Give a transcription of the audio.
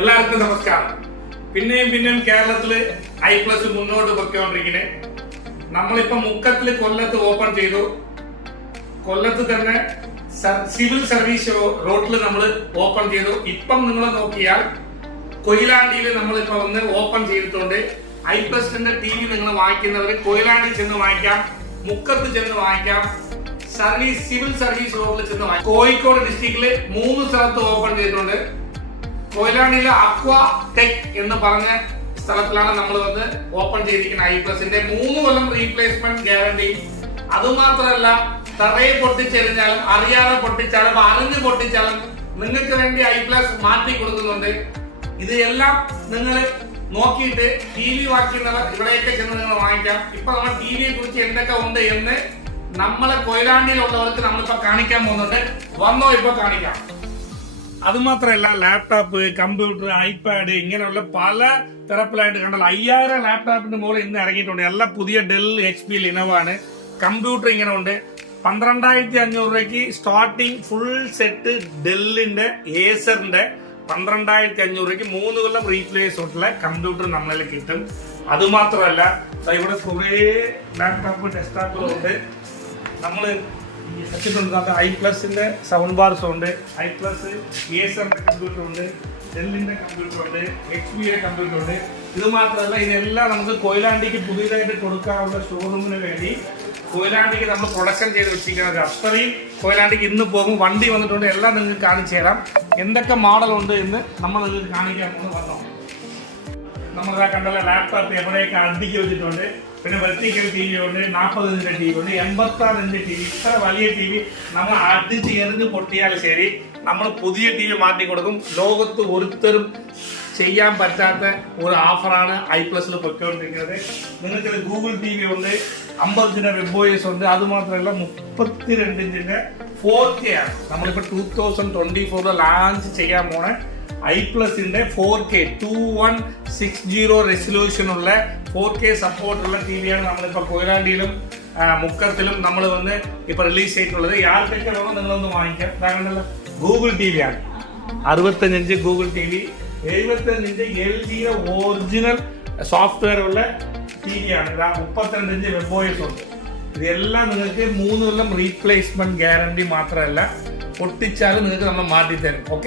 എല്ലാവർക്കും നമസ്കാരം. പിന്നെയും കേരളത്തില് ഐപ്ലസ് മുന്നോട്ട് പൊയ്ക്കൊണ്ടിരിക്കുന്നത്. നമ്മളിപ്പോ മുക്കത്തില് കൊല്ലത്ത് ഓപ്പൺ ചെയ്തു. കൊല്ലത്ത് തന്നെ സിവിൽ സർവീസ് റോഡിൽ നമ്മൾ ഓപ്പൺ ചെയ്തു. ഇപ്പം നിങ്ങൾ നോക്കിയാൽ കൊയിലാണ്ടിയിൽ നമ്മളിപ്പോ വന്ന് ഓപ്പൺ ചെയ്തിട്ടുണ്ട്. ഐപ്ലസിന്റെ ടി വി നിങ്ങൾ വാങ്ങിക്കുന്നവർ കൊയിലാണ്ടി ചെന്ന് വാങ്ങിക്കാം, മുക്കത്ത് ചെന്ന് വാങ്ങിക്കാം, സിവിൽ സർവീസ് റോഡിൽ ചെന്ന് വാങ്ങിക്കാം. കോഴിക്കോട് ഡിസ്ട്രിക്റ്റില് 3 സ്ഥലത്ത് ഓപ്പൺ ചെയ്തിട്ടുണ്ട്. കൊയിലാണ്ടിയിലെ അക്വാ ടെക് എന്ന് പറഞ്ഞ സ്ഥലത്തിലാണ് നമ്മൾ വന്ന് ഓപ്പൺ ചെയ്തിരിക്കുന്ന ഐപ്ലസിന്റെ 3 കൊല്ലം റീപ്ലേസ്മെന്റ് ഗ്യാരണ്ടി. അതുമാത്രമല്ല, തറയെ പൊട്ടിച്ചെറിഞ്ഞാലും അറിയാതെ പൊട്ടിച്ചാലും അറിഞ്ഞു പൊട്ടിച്ചാലും നിങ്ങൾക്ക് വേണ്ടി ഐപ്ലസ് മാറ്റി കൊടുക്കുന്നുണ്ട്. ഇത് എല്ലാം നിങ്ങൾ നോക്കിയിട്ട് ടി വി വാങ്ങിക്കുന്നവർ ഇവിടെയൊക്കെ ചെന്ന് നിങ്ങൾ വാങ്ങിക്കാം. ഇപ്പൊ നമ്മൾ ടി വിയെ കുറിച്ച് എന്തൊക്കെ ഉണ്ട് എന്ന് നമ്മളെ കൊയിലാണ്ടിയിലുള്ളവർക്ക് നമ്മളിപ്പോ കാണിക്കാൻ പോകുന്നുണ്ട്. വന്നോ, ഇപ്പൊ കാണിക്കാം. അതുമാത്രമല്ല, ലാപ്ടോപ്പ്, കമ്പ്യൂട്ടർ, ഐപാഡ് ഇങ്ങനെയുള്ള പല തരത്തിലായിട്ട് കണ്ടാൽ 5000 ലാപ്ടോപ്പിന്റെ മുകളിൽ ഇന്ന് ഇറങ്ങിയിട്ടുണ്ട്. എല്ലാം പുതിയ ഡെൽ, HP, ലിനോവോ ആണ്. കമ്പ്യൂട്ടർ ഇങ്ങനെ ഉണ്ട്. 12,500 രൂപയ്ക്ക് സ്റ്റാർട്ടിങ് ഫുൾ സെറ്റ് ഡെല്ലിന്റെ, ഏസറിന്റെ 12,500 രൂപയ്ക്ക് 3 കൊല്ലം റീപ്ലേസ് ഉള്ള കമ്പ്യൂട്ടർ നമ്മളിൽ കിട്ടും. അതുമാത്രമല്ല, ഇവിടെ കുറെ ലാപ്ടോപ്പ്, ഡെസ്ക്ടോപ്പുകളുണ്ട്. നമ്മള് ഐപ്ലസിന്റെ സൗണ്ട് ബാർസ് ഉണ്ട്, ഐപ്ലസ് ഏസറിന്റെ കമ്പ്യൂട്ടർ ഉണ്ട്, ഡെല്ലിന്റെ കമ്പ്യൂട്ടർ ഉണ്ട്, HP-യുടെ കമ്പ്യൂട്ടർ ഉണ്ട്. ഇത് മാത്രമല്ല, ഇതെല്ലാം നമുക്ക് കൊയിലാണ്ടിക്ക് പുതിയതായിട്ട് കൊടുക്കാനുള്ള ഷോറൂമിന് വേണ്ടി കൊയിലാണ്ടിക്ക് നമ്മൾ പ്രൊഡക്ഷൻ ചെയ്ത് വെച്ചിരിക്കുന്നത്. അത്രയും കൊയിലാണ്ടിക്ക് ഇന്ന് പോകും. വണ്ടി വന്നിട്ടുണ്ട്. എല്ലാം നിങ്ങൾക്ക് കാണിച്ചു തരാം. എന്തൊക്കെ മോഡൽ ഉണ്ട് എന്ന് നമ്മൾ നിങ്ങൾക്ക് കാണിക്കാൻ വന്നോ. നമ്മളിതാ കണ്ടല്ല, ലാപ്ടോപ്പ് എവിടെയൊക്കെ അടുക്കി വെച്ചിട്ടുണ്ട്. പിന്നെ വെർട്ടിക്കൽ ടി വി ഉണ്ട്, 40 ഇഞ്ചിന്റെ ടി വി ഉണ്ട്, 86 ഇഞ്ച് ടി വി. ഇത്ര വലിയ ടി വി നമ്മൾ അടിച്ച് എറിഞ്ഞ് പൊട്ടിയാൽ ശരി, നമ്മൾ പുതിയ ടി വി മാറ്റി കൊടുക്കും. ലോകത്ത് ഒരുത്തരും ചെയ്യാൻ പറ്റാത്ത ഒരു ഓഫറാണ് ഐപ്ലസിൽ പൊയ്ക്കൊണ്ടിരിക്കുന്നത്. നിങ്ങൾക്ക് ഗൂഗിൾ ടി വി ഉണ്ട്, 50 ഇഞ്ചിന്റെ വെബ് ഉണ്ട്. അതുമാത്രമല്ല, 32 ഇഞ്ചിന്റെ 4K ആണ്. നമ്മളിപ്പോ 2024 ലോഞ്ച് ചെയ്യാൻ പോണേ ഐപ്ലസിന്റെ 4K 2160 റെസൊല്യൂഷൻ ഉള്ള 4K സപ്പോർട്ടുള്ള ടി വിയാണ് നമ്മളിപ്പോ കൊയിലാണ്ടിയിലും മുക്കത്തിലും നമ്മൾ വന്ന് ഇപ്പൊ റിലീസ് ചെയ്തിട്ടുള്ളത്. യാതൊക്കെ വേണം നിങ്ങളൊന്ന് വാങ്ങിക്കാം. താങ്കളുടെ ഗൂഗിൾ ടി വി ആണ്. 65 inch Google T V, 75 inch LGയുടെ ഒറിജിനൽ സോഫ്റ്റ്വെയർ ഉള്ള ടി വി ആണ്. 32 ഇഞ്ച് വെബ് ഉണ്ട്. ഇതെല്ലാം നിങ്ങൾക്ക് 3 കൊല്ലം റീപ്ലേസ്മെന്റ് ഗ്യാരണ്ടി മാത്രമല്ല, പൊട്ടിച്ചാലും നിങ്ങൾക്ക് നമ്മൾ മാറ്റി തരും. ഓക്കെ.